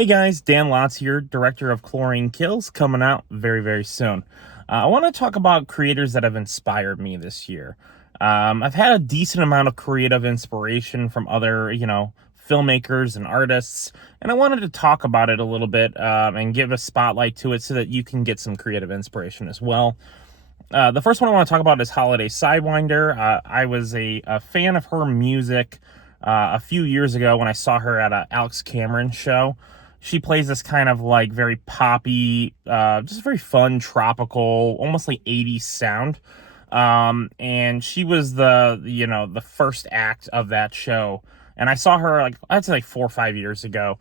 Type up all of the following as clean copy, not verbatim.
Hey guys, Dan Lotz here, director of Chlorine Kills, coming out very, very soon. I want to talk about creators that have inspired me this year. I've had a decent amount of creative inspiration from other, filmmakers and artists, and I wanted to talk about it a little bit and give a spotlight to it so that you can get some creative inspiration as well. The first one I want to talk about is Holiday Sidewinder. I was a fan of her music a few years ago when I saw her at a Alex Cameron show. She plays this kind of like very poppy, just very fun, tropical, almost like 80s sound. And she was the first act of that show. And I saw her like, I'd say like 4 or 5 years ago.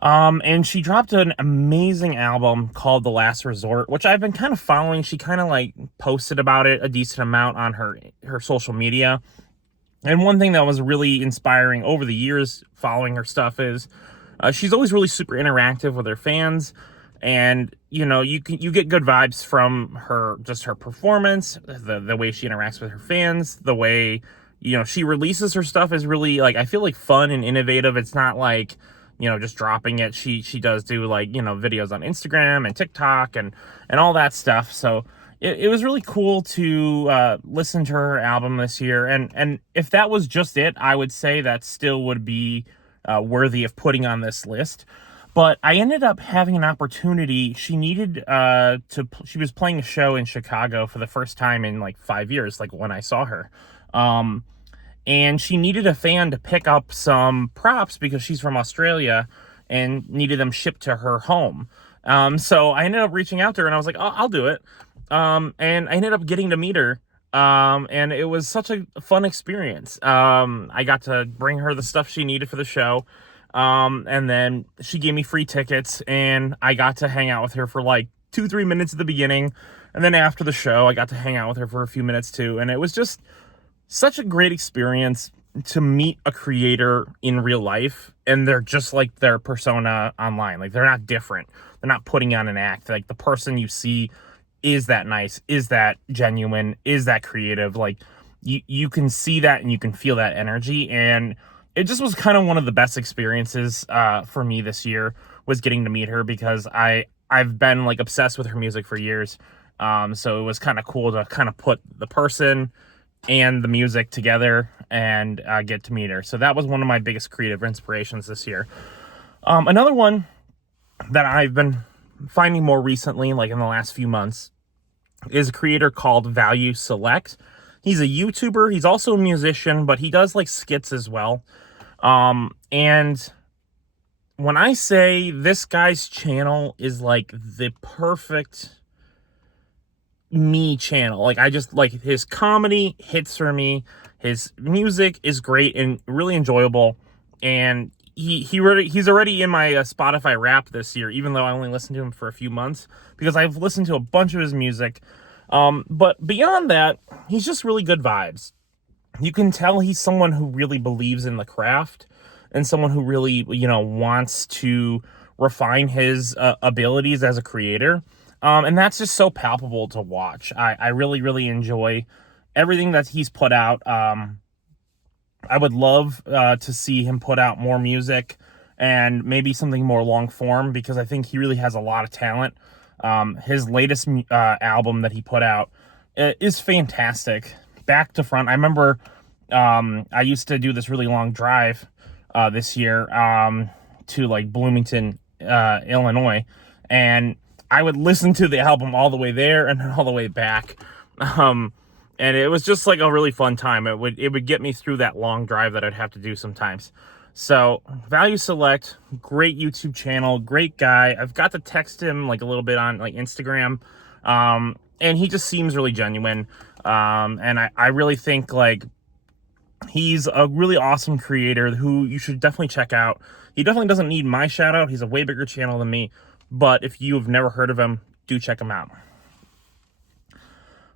And she dropped an amazing album called The Last Resort, which I've been kind of following. She kind of like posted about it a decent amount on her social media. And one thing that was really inspiring over the years following her stuff is she's always really super interactive with her fans, and you get good vibes from her, just her performance, the way she interacts with her fans, the way she releases her stuff is really, like, I feel like fun and innovative. It's not like just dropping it. She does do like videos on Instagram and TikTok and all that stuff. So it was really cool to listen to her album this year, and if that was just it, I would say that still would be worthy of putting on this list. But I ended up having an opportunity. She needed she was playing a show in Chicago for the first time in like 5 years, like when I saw her. And she needed a fan to pick up some props because she's from Australia and needed them shipped to her home. So I ended up reaching out to her and I was like, oh, I'll do it. And I ended up getting to meet her. And it was such a fun experience. I got to bring her the stuff she needed for the show. And then she gave me free tickets and I got to hang out with her for like 2-3 minutes at the beginning. And then after the show, I got to hang out with her for a few minutes too. And it was just such a great experience to meet a creator in real life. And they're just like their persona online. Like, they're not different. They're not putting on an act. Like, the person you see is that nice, is that genuine, is that creative. Like, you can see that and you can feel that energy. And it just was kind of one of the best experiences for me this year, was getting to meet her, because I've been like obsessed with her music for years. So it was kind of cool to kind of put the person and the music together and get to meet her. So that was one of my biggest creative inspirations this year. Another one that I've been finding more recently, like in the last few months, is a creator called Value Select. He's a YouTuber. He's also a musician, but he does like skits as well. And when I say this guy's channel is like the perfect me channel, like, I just like his comedy hits for me. His music is great and really enjoyable. And he's already in my Spotify Wrap this year, even though I only listened to him for a few months, because I've listened to a bunch of his music. But beyond that, he's just really good vibes. You can tell he's someone who really believes in the craft and someone who really, wants to refine his abilities as a creator. And that's just so palpable to watch. I really, really enjoy everything that he's put out. I would love to see him put out more music and maybe something more long form, because I think he really has a lot of talent. His latest album that he put out is fantastic, back to front. I remember I used to do this really long drive this year to like Bloomington, Illinois, and I would listen to the album all the way there and then all the way back. And it was just like a really fun time. It would get me through that long drive that I'd have to do sometimes. So Value Select, great YouTube channel, great guy. I've got to text him like a little bit on like Instagram. And he just seems really genuine. And I really think like he's a really awesome creator who you should definitely check out. He definitely doesn't need my shout out. He's a way bigger channel than me. But if you have never heard of him, do check him out.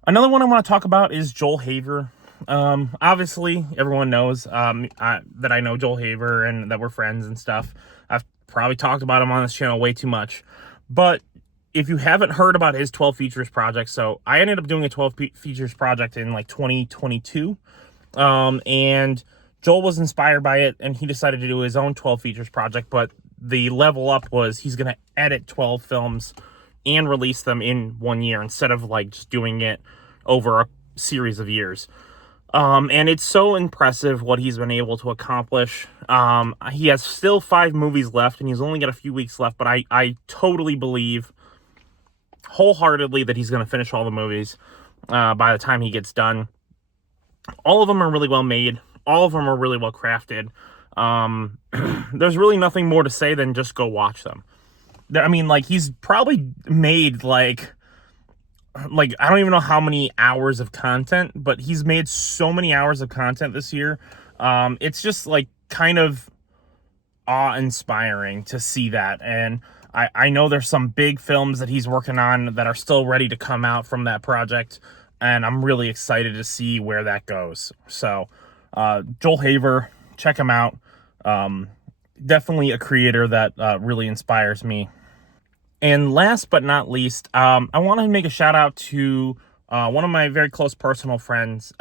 Another one I want to talk about is Joel Haver. Obviously, everyone knows that I know Joel Haver and that we're friends and stuff. I've probably talked about him on this channel way too much. But if you haven't heard about his 12 Features project, so I ended up doing a 12 Features project in like 2022. And Joel was inspired by it, and he decided to do his own 12 Features project. But the level up was he's going to edit 12 films and release them in 1 year instead of like just doing it over a series of years. And it's so impressive what he's been able to accomplish. He has still 5 movies left, and he's only got a few weeks left, but I totally believe wholeheartedly that he's going to finish all the movies by the time he gets done. All of them are really well made. All of them are really well crafted. There's really nothing more to say than just go watch them. I mean, like, he's probably made like I don't even know how many hours of content, but he's made so many hours of content this year. It's just like kind of awe-inspiring to see that. And I know there's some big films that he's working on that are still ready to come out from that project, and I'm really excited to see where that goes. So Joel Haver, check him out. Definitely a creator that really inspires me. And last but not least, I want to make a shout out to one of my very close personal friends,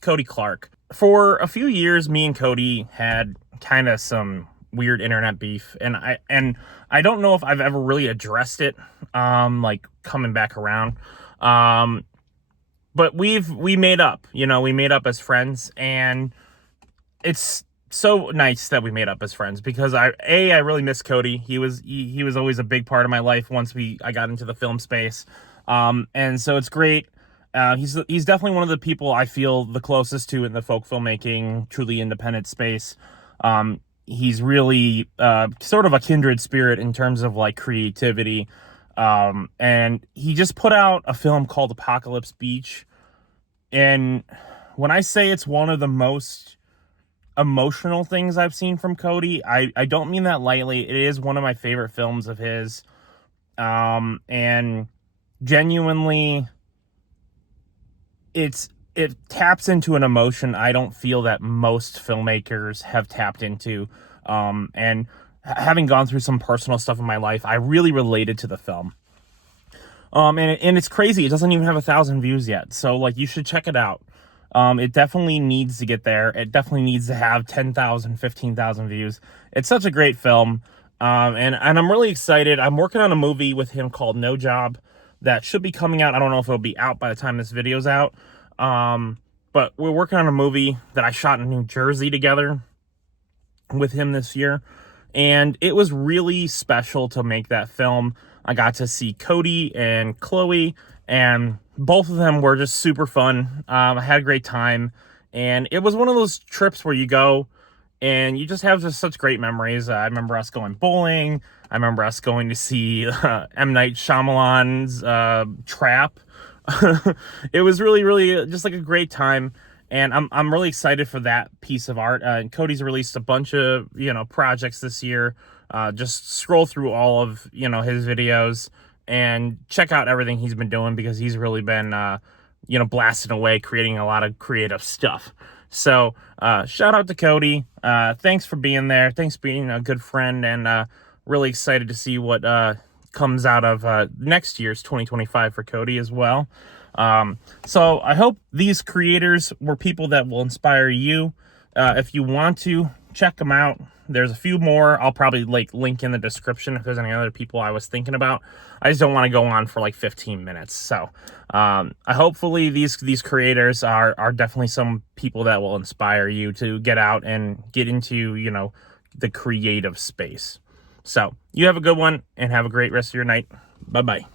Cody Clark. For a few years, me and Cody had kind of some weird internet beef, and I don't know if I've ever really addressed it, like coming back around. But we made up, we made up as friends, and it's so nice that we made up as friends because I really miss Cody. He was always a big part of my life once I got into the film space. And so it's great. He's definitely one of the people I feel the closest to in the folk filmmaking, truly independent space. He's really sort of a kindred spirit in terms of like creativity. And he just put out a film called Apocalypse Beach. And when I say it's one of the most emotional things I've seen from Cody, I don't mean that lightly. It is one of my favorite films of his. And genuinely, it taps into an emotion I don't feel that most filmmakers have tapped into. And having gone through some personal stuff in my life, I really related to the film. And it's crazy. It doesn't even have 1,000 views yet. So like, you should check it out. It definitely needs to get there. It definitely needs to have 10,000, 15,000 views. It's such a great film. And I'm really excited. I'm working on a movie with him called No Job that should be coming out. I don't know if it'll be out by the time this video's out. But we're working on a movie that I shot in New Jersey together with him this year. And it was really special to make that film. I got to see Cody and Chloe, and both of them were just super fun. I had a great time, and it was one of those trips where you go and you just have just such great memories. I remember us going bowling. I remember us going to see M. Night Shyamalan's Trap. It was really, really just like a great time, and I'm really excited for that piece of art. And Cody's released a bunch of projects this year. Just scroll through all of his videos and check out everything he's been doing, because he's really been blasting away, creating a lot of creative stuff. So shout out to Cody. Thanks for being there. Thanks for being a good friend, and really excited to see what comes out of next year's 2025 for Cody as well. So I hope these creators were people that will inspire you. If you want to, check them out. There's a few more. I'll probably link in the description if there's any other people I was thinking about. I just don't want to go on for 15 minutes. So hopefully these creators are definitely some people that will inspire you to get out and get into, the creative space. So you have a good one and have a great rest of your night. Bye-bye.